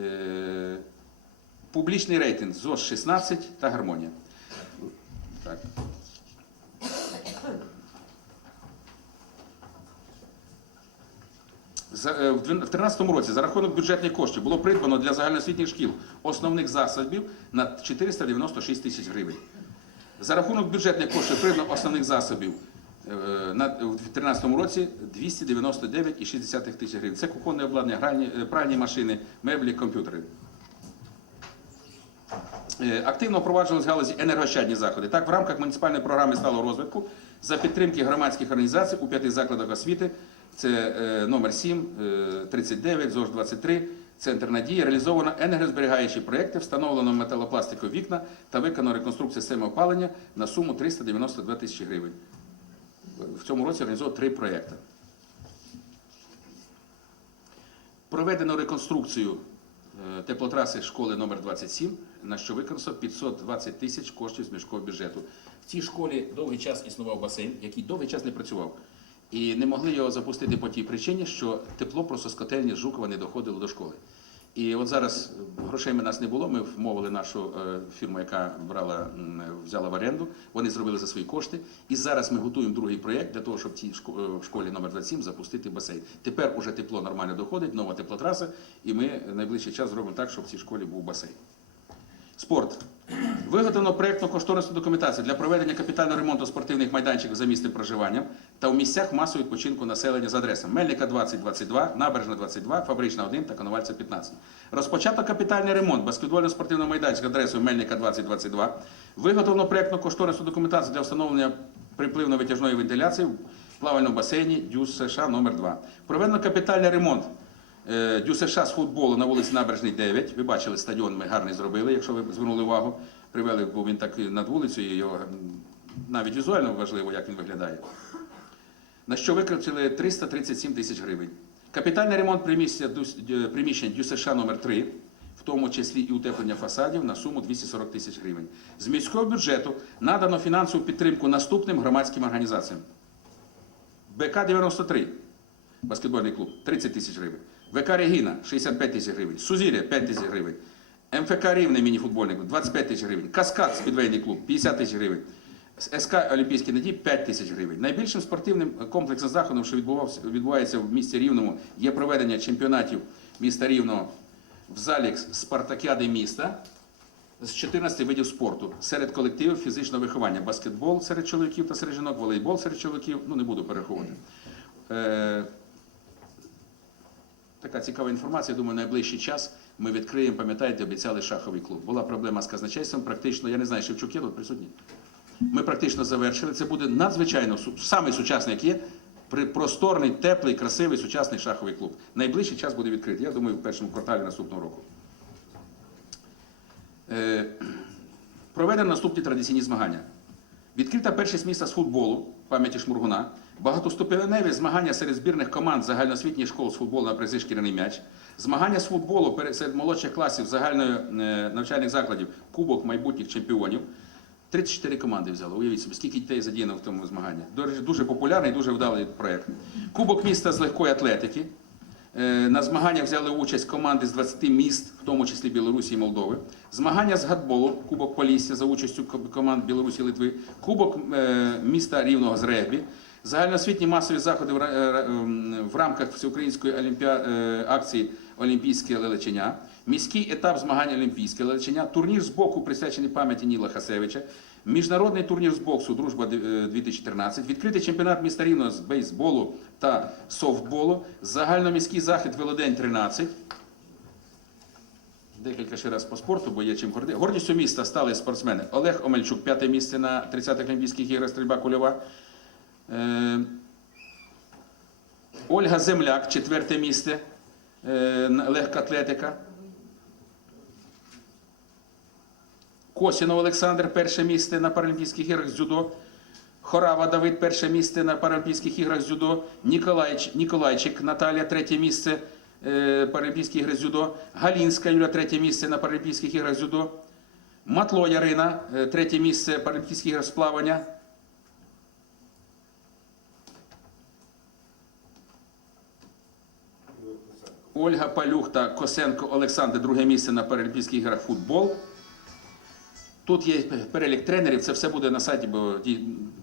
Е, Публічний рейтинг ЗОЖ 16 та гармонія. Так. За, е, в 2013 році за рахунок бюджетних коштів було придбано для загальноосвітніх шкіл основних засобів на 496 тисяч гривень. За рахунок бюджетних коштів придбано основних засобів в 2013 році 299,6 тисяч гривень. Це кухонне обладнання, гральні, е, пральні машини, меблі, комп'ютери. Е, Активно впроваджувалися галузі енергощадні заходи. Так, в рамках муніципальної програми сталого розвитку за підтримки громадських організацій у п'яти закладах освіти це е, номер 7, е, 39, ЗОЖ 23, Центр надії, реалізовано енергозберігаючі проекти, встановлено металопластикові вікна та виконано реконструкцію системи опалення на суму 392 тисячі гривень. В цьому році організовано три проекти. Проведено реконструкцію е, теплотраси школи номер 27 на що використано 520 тисяч коштів з міського бюджету. В цій школі довгий час існував басейн, який довгий час не працював. І не могли його запустити по тій причині, що тепло просто з котельні Жукова не доходило до школи. І от зараз грошей у нас не було. Ми вмовили нашу е, фірму, яка брала, взяла в оренду. Вони зробили за свої кошти. І зараз ми готуємо другий проєкт для того, щоб е, в школі номер 27 запустити басейн. Тепер уже тепло нормально доходить, нова теплотраса, і ми найближчий час зробимо так, щоб в цій школі був басейн. Спорт. Виготовлено проєктну кошторисну документацію для проведення капітального ремонту спортивних майданчиків за місцем проживання та у місцях масового відпочинку населення за адресами Мельника 2022, Набережна 22, Фабрична 1 та Коновальця 15. Розпочато капітальний ремонт баскетбольно-спортивного майданчика адресою Мельника 2022. Виготовлено проєктну кошторисну документацію для встановлення припливно-витяжної вентиляції в плавальному басейні Дюс США номер 2 Проведено капітальний ремонт Е, Дю США з футболу на вулиці Набережний 9. Ви бачили, стадіон ми гарний зробили, якщо ви звернули увагу. Привели, бо він так над вулицею, його навіть візуально важливо, як він виглядає. На що викрутили 337 тисяч гривень. Капітальний ремонт е, приміщень Дю США номер 3 в тому числі і утеплення фасадів на суму 240 тисяч гривень. З міського бюджету надано фінансову підтримку наступним громадським організаціям. БК-93, баскетбольний клуб, 30 тисяч гривень. ВК Регіна 65 тисяч гривень. Сузір'я 5 тисяч гривень. МФК Рівне мініфутбольний клуб 25 тисяч гривень. Каскад спідвейний клуб 50 тисяч гривень. СК Олімпійські надії 5 тисяч гривень. Найбільшим спортивним комплексом заходом, що відбувається в місті Рівному, є проведення чемпіонатів міста Рівного в залі Спартакіади міста з 14 видів спорту серед колективів фізичного виховання. Баскетбол серед чоловіків та серед жінок, волейбол серед чоловіків, ну не буду перераховувати. Така цікава інформація. Думаю, найближчий час ми відкриємо, пам'ятаєте, обіцяли шаховий клуб. Була проблема з казначейством, практично, я не знаю, Шевчук є тут присутній. Ми практично завершили. Це буде надзвичайно самий сучасний, як є, просторний, теплий, красивий сучасний шаховий клуб. Найближчий час буде відкритий. Я думаю, в першому кварталі наступного року. Е, Проведено наступні традиційні змагання. Відкрита першість міста з футболу пам'яті Шмургуна, багатоступеневі змагання серед збірних команд загальноосвітніх школ з футболу на призи шкіряний м'яч, змагання з футболу серед молодших класів загальної е, навчальних закладів Кубок майбутніх чемпіонів. 34 команди взяло. Уявіть собі, скільки дітей задіяно в тому змаганні. Дуже популярний, дуже вдалий проєкт. Кубок міста з легкої атлетики. Е, На змаганнях взяли участь команди з 20 міст, в тому числі Білорусі і Молдови. Змагання з гандболу, Кубок Полісся за участю команд Білорусі і Литви, Кубок е, міста Рівного з регбі, загальноосвітні масові заходи в е, рамках всеукраїнської олімпіа... акції Олімпійське лелечення, міський етап змагань Олімпійське лелечення, турнір з боку присвячений пам'яті Ніла Хасевича, міжнародний турнір з боксу Дружба е, 2013, відкритий чемпіонат міста Рівного з бейсболу та софтболу, загальноміський захід Велодень 13. Декілька ще раз по спорту, бо є чим гордити. Гордістю міста стали спортсмени Олег Омельчук, п'яте місце на 30-х Олімпійських іграх стрільба кульова. Е, Ольга Земляк, четверте місце, е, на- Косінов Олександр, перше місце на Паралімпійських іграх з дзюдо. Хорава Давид, перше місце на Паралімпійських іграх з дзюдо. Ніколайч, Ніколайчик Наталія, третє місце е, Паралімпійських іграх з дзюдо. Галінська Юля, третє місце на Паралімпійських іграх з дзюдо. Матло Ярина, е, третє місце Паралімпійських іграх з плавання. Ольга Палюх та Косенко Олександр, друге місце на Паралімпійських іграх футбол. Тут є перелік тренерів, це все буде на сайті, бо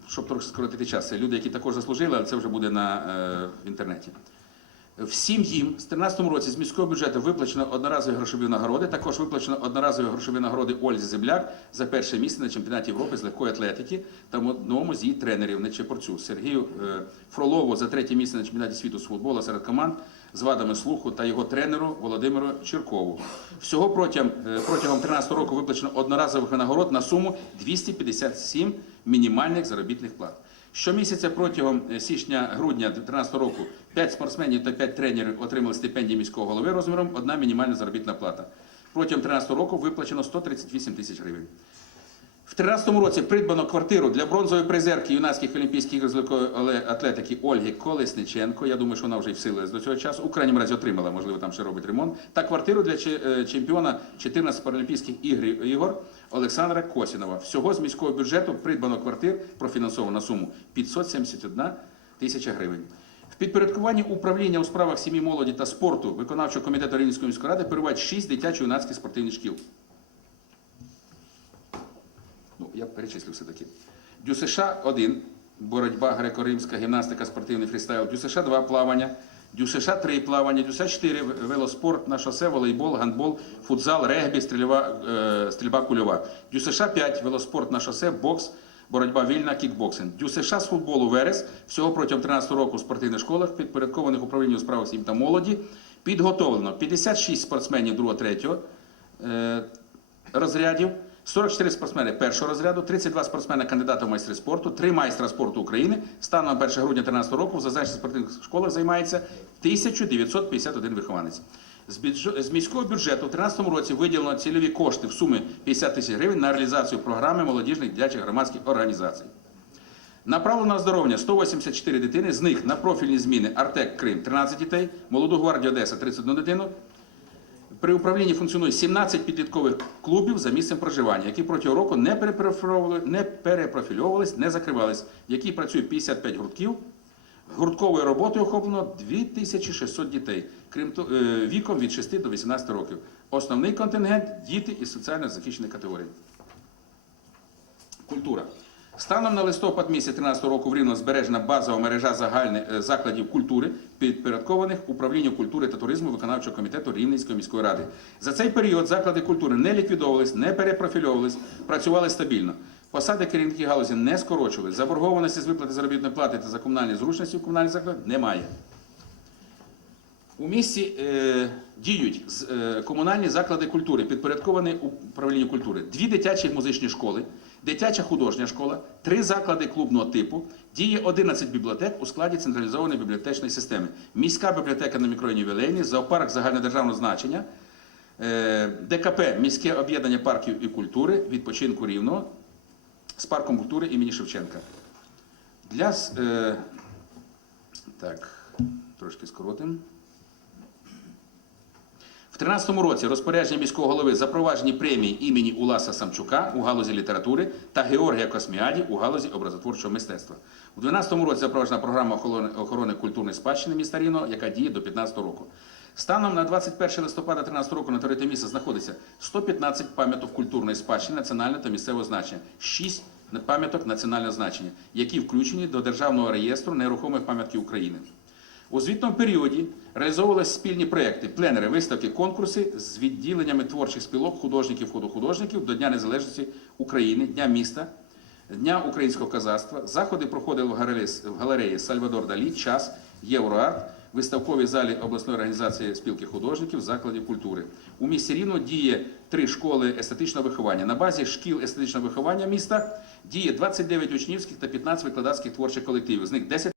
щоб трохи скоротити час. Люди, які також заслужили, але це вже буде на, е, в інтернеті. Всім їм з 2013 році з міського бюджету виплачено одноразові грошові нагороди. Також виплачено одноразові грошові нагороди Ользі Земляк за перше місце на чемпіонаті Європи з легкої атлетики та одному з її тренерів Нечепорцю Сергію е, Фролову за третє місце на чемпіонаті світу з футболу серед команд з вадами слуху та його тренеру Володимиру Черкову. Всього протягом е, протягом 13 року виплачено одноразових нагород на суму 257 мінімальних заробітних плат. Щомісяця протягом е, січня-грудня 2013 року 5 спортсменів та 5 тренерів отримали стипендії міського голови розміром одна мінімальна заробітна плата. Протягом 2013 року виплачено 138 тисяч гривень. В 2013 році придбано квартиру для бронзової призерки юнацьких олімпійських ігор атлетики Ольги Колесниченко. Я думаю, що вона вже і всилилась до цього часу. У крайньому разі отримала, можливо, там ще робить ремонт. Та квартиру для е, чемпіона 14 паралімпійських ігор Олександра Косінова. Всього з міського бюджету придбано квартир профінансовано на суму 571 тисяча гривень. В підпорядкуванні управління у справах сім'ї, молоді та спорту виконавчого комітету Рівненської міської ради перебувають 6 дитячо-юнацьких спортивних шкіл. Ну, я перечислю все-таки. ДЮСШ 1 боротьба греко-римська, гімнастика, спортивний фрістайл. ДЮСШ 2 плавання. ДЮСШ 3 плавання. ДЮСШ 4 велоспорт на шосе, волейбол, гандбол, футзал, регбі, стрільба, е, стрільба кульова. ДЮСШ 5 велоспорт на шосе, бокс, боротьба вільна, кікбоксинг. ДЮСШ з футболу Верес. Всього протягом 13 року в спортивних школах, підпорядкованих управлінню у справах сім'ї та молоді, підготовлено 56 спортсменів 2-3 е, розрядів, 44 спортсмени першого розряду, 32 спортсмени кандидата в майстри спорту, 3 майстра спорту України. Станом на 1 грудня 2013 року в зазначених спортивних школах займається 1951 вихованець. З, бюджу- з міського бюджету в 2013 році виділено цільові кошти в сумі 50 тисяч гривень на реалізацію програми молодіжних дитячих громадських організацій. Направлено на оздоровлення 184 дитини, з них на профільні зміни Артек Крим 13 дітей, Молоду гвардію Одеса 31 дитину, при управлінні функціонує 17 підліткових клубів за місцем проживання, які протягом року не перепрофільовували- не перепрофільовувались, не закривались, в якій працює 55 гуртків. Гуртковою роботою охоплено 2600 дітей, крім е, віком від 6 до 18 років. Основний контингент діти із соціально захищених категорій. Культура. Станом на листопад місяць 13 року в Рівно збережена базова мережа загальних е, закладів культури, підпорядкованих управлінню культури та туризму виконавчого комітету Рівненської міської ради. За цей період заклади культури не ліквідовувались, не перепрофільовувались, працювали стабільно. Посади керівників галузі не скорочувались. Заборгованості з виплати заробітної плати та за комунальні зручності в комунальних закладах немає. У місті е, діють е, комунальні заклади культури, підпорядковані управлінню культури. Дві дитячі музичні школи, дитяча художня школа, три заклади клубного типу, діє 11 бібліотек у складі централізованої бібліотечної системи. Міська бібліотека на мікрорайоні Вілейні, зоопарк загальнодержавного значення, е, ДКП міське об'єднання парків і культури, відпочинку рівного з парком культури імені Шевченка. Для е, так, трошки скоротимо. В 2013 році розпорядження міського голови запроваджені премії імені Уласа Самчука у галузі літератури та Георгія Косміаді у галузі образотворчого мистецтва. У 2012 році запроваджена програма охорони, охорони культурної спадщини міста Рівного, яка діє до 2015 року. Станом на 21 листопада 2013 року на території міста знаходиться 115 пам'яток культурної спадщини національного та місцевого значення, 6 пам'яток національного значення, які включені до Державного реєстру нерухомих пам'ятків України. У звітному періоді реалізовувалися спільні проекти, пленери, виставки, конкурси з відділеннями творчих спілок, художників, художників до Дня Незалежності України, Дня міста, Дня українського казацтва. Заходи проходили в галереї, Сальвадор Далі, час, Євроарт, виставковій залі обласної організації спілки художників, закладів культури. У місті Рівно діє три школи естетичного виховання. На базі шкіл естетичного виховання міста діє 29 учнівських та 15 викладацьких творчих колективів. З них 10